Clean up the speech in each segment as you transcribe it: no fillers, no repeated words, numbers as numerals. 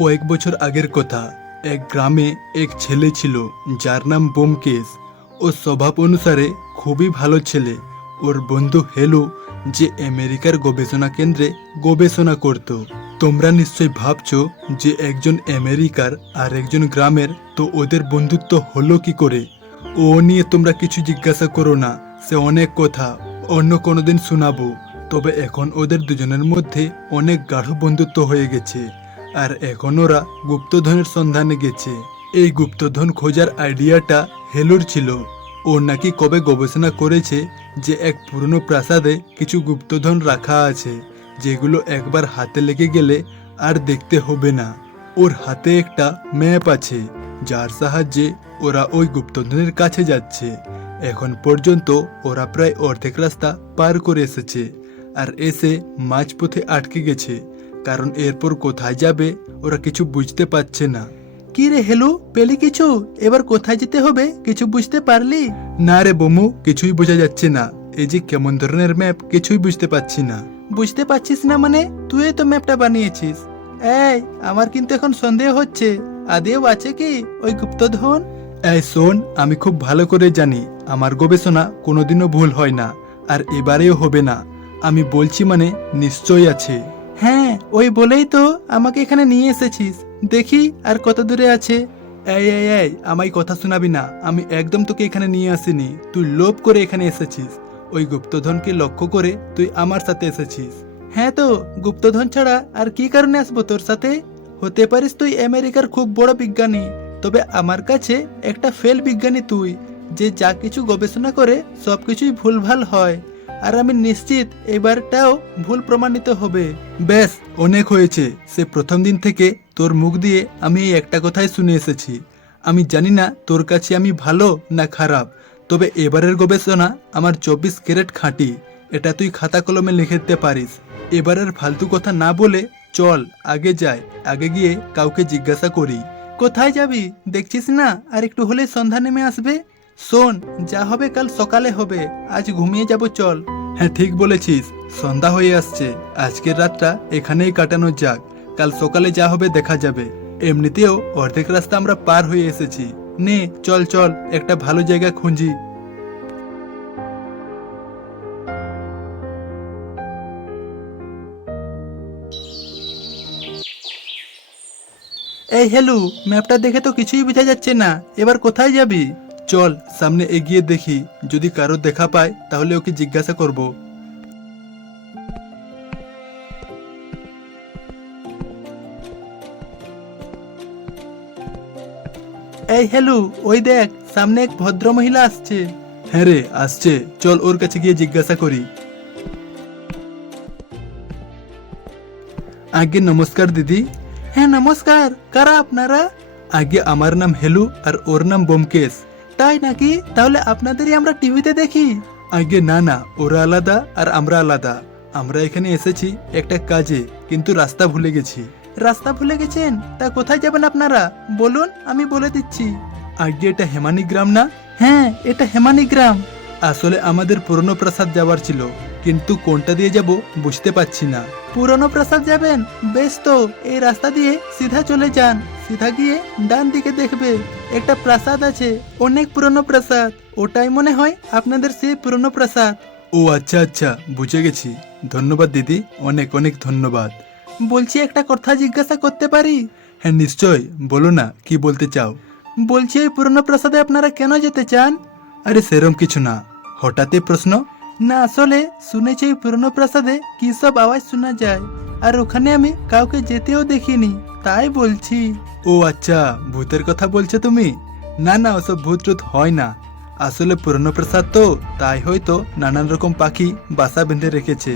কয়েক বছর আগের কথা। এক গ্রামে এক ছেলে ছিল যার নাম ব্যোমকেশ। ও স্বভাব অনুসারে খুবই ভালো ছেলে। ওর বন্ধু হেলু যে আমেরিকার গবেষণা কেন্দ্রে গবেষণা করত। তোমরা নিশ্চয় ভাবছো যে একজন আমেরিকার আর একজন গ্রামের, তো ওদের বন্ধুত্ব হলো কি করে। ও নিয়ে তোমরা কিছু জিজ্ঞাসা করো না, সে অনেক কথা অন্য কোনোদিন শোনাবো। তবে এখন ওদের দুজনের মধ্যে অনেক গাঢ় বন্ধুত্ব হয়ে গেছে। আর এখন ওরা গুপ্তধনের সন্ধানে গেছে। এই গুপ্তধন খোঁজার আইডিয়াটা হেলুর ছিল। ও নাকি কবে গবেষণা করেছে যে এক পুরনো প্রাসাদে কিছু গুপ্তধন রাখা আছে, যেগুলো একবার হাতে লেগে গেলে আর দেখতে হবে না। ওর হাতে একটা ম্যাপ আছে, যার সাহায্যে ওরা ওই গুপ্তধনের কাছে যাচ্ছে। এখন পর্যন্ত ওরা প্রায় অর্ধেক রাস্তা পার করে এসেছে, আর এসে মাঝপথে আটকে গেছে। কারণ এরপর কোথায় যাবে ওরা কিছু বুঝতে পারছে না। কি রে হেলু, পেলি কিছু? এবার কোথায় যেতে হবে কিছু বুঝতে পারলি? না রে বমু, কিছুই বোঝা যাচ্ছে না। এই যে কেমন ধরনের ম্যাপ, কিছুই বুঝতে পারছি না। বুঝতে পারছিস না মানে? তুই তো ম্যাপটা বানিয়েছিস। এই, আমার কিন্তু এখন সন্দেহ হচ্ছে, আদেও আছে কি ওই গুপ্তধন? এই শোন, আমি খুব ভালো করে জানি আমার গবেষণা কোনোদিনও ভুল হয় না, আর এবারেও হবে না। আমি বলছি মানে নিশ্চয়ই আছে। হ্যাঁ, ওই বলেই তো আমাকে এখানে নিয়ে এসেছিস। দেখি আর কত দূরে আছে। এই এই এই, আমায় কথা শোনাবি না। আমি একদম তোকে এখানে নিয়ে আসিনি, তুই লোভ করে এখানে এসেছিস। ওই গুপ্তধনকে লক্ষ্য করে তুই আমার সাথে এসেছিস। হ্যাঁ, তো গুপ্তধন ছাড়া আর কি কারণে আসবো তোর সাথে? হতে পারিস তুই আমেরিকার খুব বড় বিজ্ঞানী, তবে আমার কাছে একটা ফেল বিজ্ঞানী তুই, যে যা কিছু গবেষণা করে সবকিছুই ভুলভাল হয়। আর আমি নিশ্চিত এবারটাও ভুল প্রমাণিত হবে। ব্যাস, অনেক হয়েছে। সে প্রথম দিন থেকে তোর মুখ দিয়ে আমি এই একটা কথাই শুনে এসেছি। আমি জানি না তোর কাছে আমি ভালো না খারাপ, তবে এবারের গবেষণা আমার 24 ক্যারেট খাঁটি। এটা তুই খাতা কলমে লিখে দিতে পারিস। এবারের ফালতু কথা না বলে চল আগে যাই, আগে গিয়ে কাউকে জিজ্ঞাসা করি। কোথায় যাবি? দেখছিস না আর একটু হলে সন্ধ্যা নেমে আসবে। শোন, যা হবে কাল সকালে হবে, আজ ঘুমিয়ে যাব চল। হ্যাঁ, ঠিক বলেছিস, সন্ধ্যা হয়ে আসছে। আজকের রাতটা এখানেই কাটানো যাক, কাল সকালে যা হবে দেখা যাবে। এমনিতেও অর্ধেক রাস্তা আমরা পার হয়ে এসেছি। নে চল চল, একটা ভালো জায়গা খুঁজি। এই হেলু, ম্যাপটা দেখে তো কিছুই বোঝা যাচ্ছে না। এবার কোথায় যাবি? চল সামনে এগিয়ে দেখি, যদি কারো দেখা পায় তাহলে ওকে জিজ্ঞাসা করব। এই হেলু, ওই দেখ সামনে এক ভদ্র মহিলা আসছে। হ্যাঁ রে, আসছে, চল ওর কাছে গিয়ে জিজ্ঞাসা করি। আগে নমস্কার দিদি। হ্যাঁ নমস্কার, কারা আপনারা? আগে আমার নাম হেলু আর ওর নাম ব্যোমকেশ। তাই নাকি? তাহলে আপনাদেরই আমরা টিভিতে দেখি। আগে না না, ওরা আলাদা আর আমরা আলাদা। আমরা এখানে এসেছি একটা কাজে, কিন্তু রাস্তা ভুলে গেছি। রাস্তা ভুলে গেছেন? তা কোথায় যাবেন আপনারা বলুন, আমি বলে দিচ্ছি। আগে এটা হেমানি গ্রাম না? হ্যাঁ, এটা হেমানি গ্রাম। আসলে আমাদের পুরনো প্রাসাদ যাওয়ার ছিল, কিন্তু কোনটা দিয়ে যাব বুঝতে পারছি না। পুরনো প্রাসাদ যাবেন? বেশ, তো এই রাস্তা দিয়ে সিধা চলে যান। সিধা গিয়ে ডান দিকে দেখবে একটা প্রাসাদ আছে, অনেক পুরনো প্রাসাদ। ওটাই মনে হয় আপনাদের সেই পুরনো প্রাসাদ। ও আচ্ছা আচ্ছা, বুঝে গেছি। ধন্যবাদ দিদি, অনেক অনেক ধন্যবাদ। বলছি একটা কথা জিজ্ঞাসা করতে পারি? হ্যাঁ নিশ্চয়, বলো না কি বলতে চাও। বলছি ওই পুরনো প্রাসাদে আপনারা কেন যেতে চান? আরে সেরম কিছু না, হঠাৎই প্রশ্ন। না আসলে শুনেছি ওই পুরনো প্রাসাদে কি সব আওয়াজ শোনা যায়, আর ওখানে আমি কাউকে যেতেও দেখিনি, তাই বলছি। ও আচ্ছা, ভূতের কথা বলছো তুমি? না না, ওসব ভূত টুত হয় না। আসলে পুরনো প্রাসাদ তো, তাই হয়তো নানান রকম পাখি বাসা বেঁধে রেখেছে।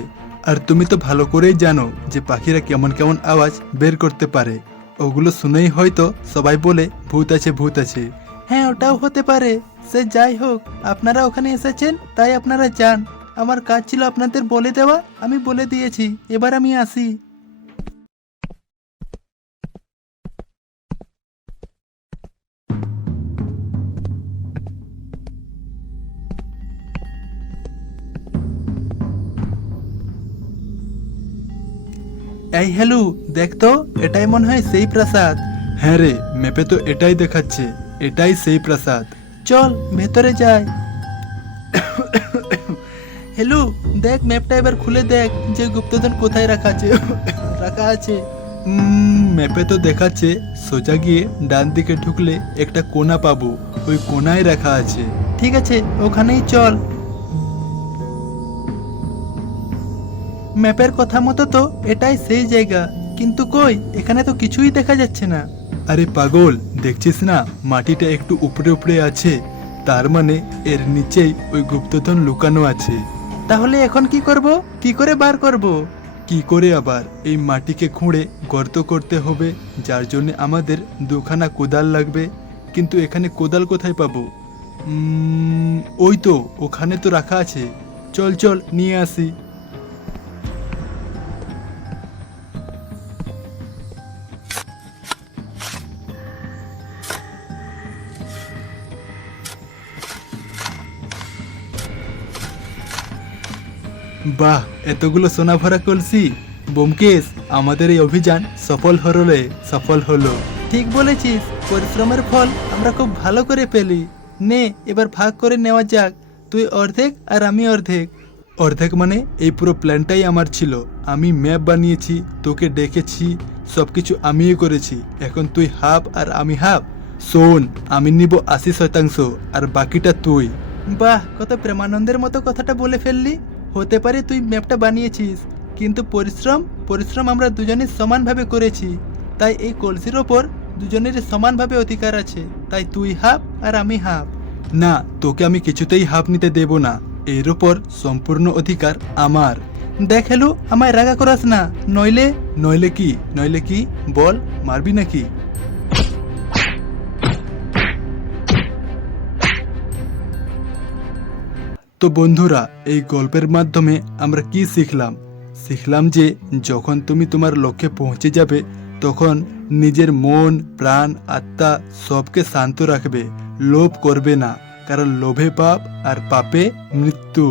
আর তুমি তো ভালো করেই জানো যে পাখিরা কেমন কেমন আওয়াজ বের করতে পারে। ওগুলো শুনেই হয়তো সবাই বলে ভূত আছে ভূত আছে। হ্যাঁ, ওটাও হতে পারে। সে যাই হোক, আপনারা ওখানে এসেছেন তাই আপনারা যান। আমার কাজ ছিল আপনাদের বলে দেওয়া, আমি বলে দিয়েছি, এবার আমি আসি। এই হ্যালো, দেখ তো, এটাই মনে হয় সেই প্রাসাদ। হ্যাঁ রে, ম্যাপে তো এটাই দেখাচ্ছে, এটাই সেই প্রাসাদ। চল ভেতরে যাই। হ্যালো, দেখ ম্যাপটা এবার খুলে দেখ যে গুপ্তধন কোথায় রাখা আছে। রাখা আছে। ম্যাপে তো দেখাচ্ছে সোজা গিয়ে ডান দিকে ঢুকলে একটা কোণা পাবো, ওই কোণায় রাখা আছে। ঠিক আছে, ওখানেই চল। ম্যাপের কথা মতো তো এটাই সেই জায়গা, কিন্তু কই এখানে তো কিছুই দেখা যাচ্ছে না। আরে পাগল, দেখছিস না মাটিটা একটু উপরে উপরে আছে, তার মানে এর নিচেই ওই গুপ্তধন লুকানো আছে। তাহলে এখন কি করব? কি করে বার করব? কি করে আবার, এই মাটিকে খুঁড়ে গর্ত করতে হবে, যার জন্য আমাদের দুখানা কোদাল লাগবে। কিন্তু এখানে কোদাল কোথায় পাবো? ওই তো, ওখানে তো রাখা আছে। চল চল নিয়ে আসি। বাহ, এতগুলো সোনা ভরা কলসি! ব্যোমকেশ, আমাদের এই অভিযান সফল হলো রে, সফল হলো। ঠিক বলেছিস, পরিশ্রমের ফল আমরা খুব ভালো করে পেলি। নে, এবার ভাগ করে নেওয়া যাক, তুই অর্ধেক আর আমি অর্ধেক। অর্ধেক মানে এই পুরো প্ল্যানটাই আমার ছিল, আমি ম্যাপ বানিয়েছি, তোকে ডেকেছি, সবকিছু আমিই করেছি। এখন তুই হাফ আর আমি হাফ। শোন, আমি নিব 80% আর বাকিটা তুই। বাহ, কত প্রেমানন্দের মতো কথাটা বলে ফেললি। হতে পারে তুই ম্যাপটা বানিয়েছিস, কিন্তু পরিশ্রম পরিশ্রম আমরা দুজনে সমানভাবে করেছি। তাই এই কলসির ওপর দুজনের সমানভাবে অধিকার আছে, তাই তুই হাফ আর আমি হাফ। না, তোকে আমি কিছুতেই হাফ নিতে দেব না, এর ওপর সম্পূর্ণ অধিকার আমার। দেখ হেলু, আমায় রাগা করাস না, নইলে। নইলে কি? নইলে কি বল, মারবি নাকি? তো বন্ধুরা, এই গল্পের মাধ্যমে আমরা কি শিখলাম? শিখলাম যে যখন তুমি তোমার লক্ষ্যে পৌঁছে যাবে, তখন নিজের মন, প্রাণ, আত্মা সবকে শান্ত রাখবে, লোভ করবে না, কারণ লোভে পাপ আর পাপে মৃত্যু।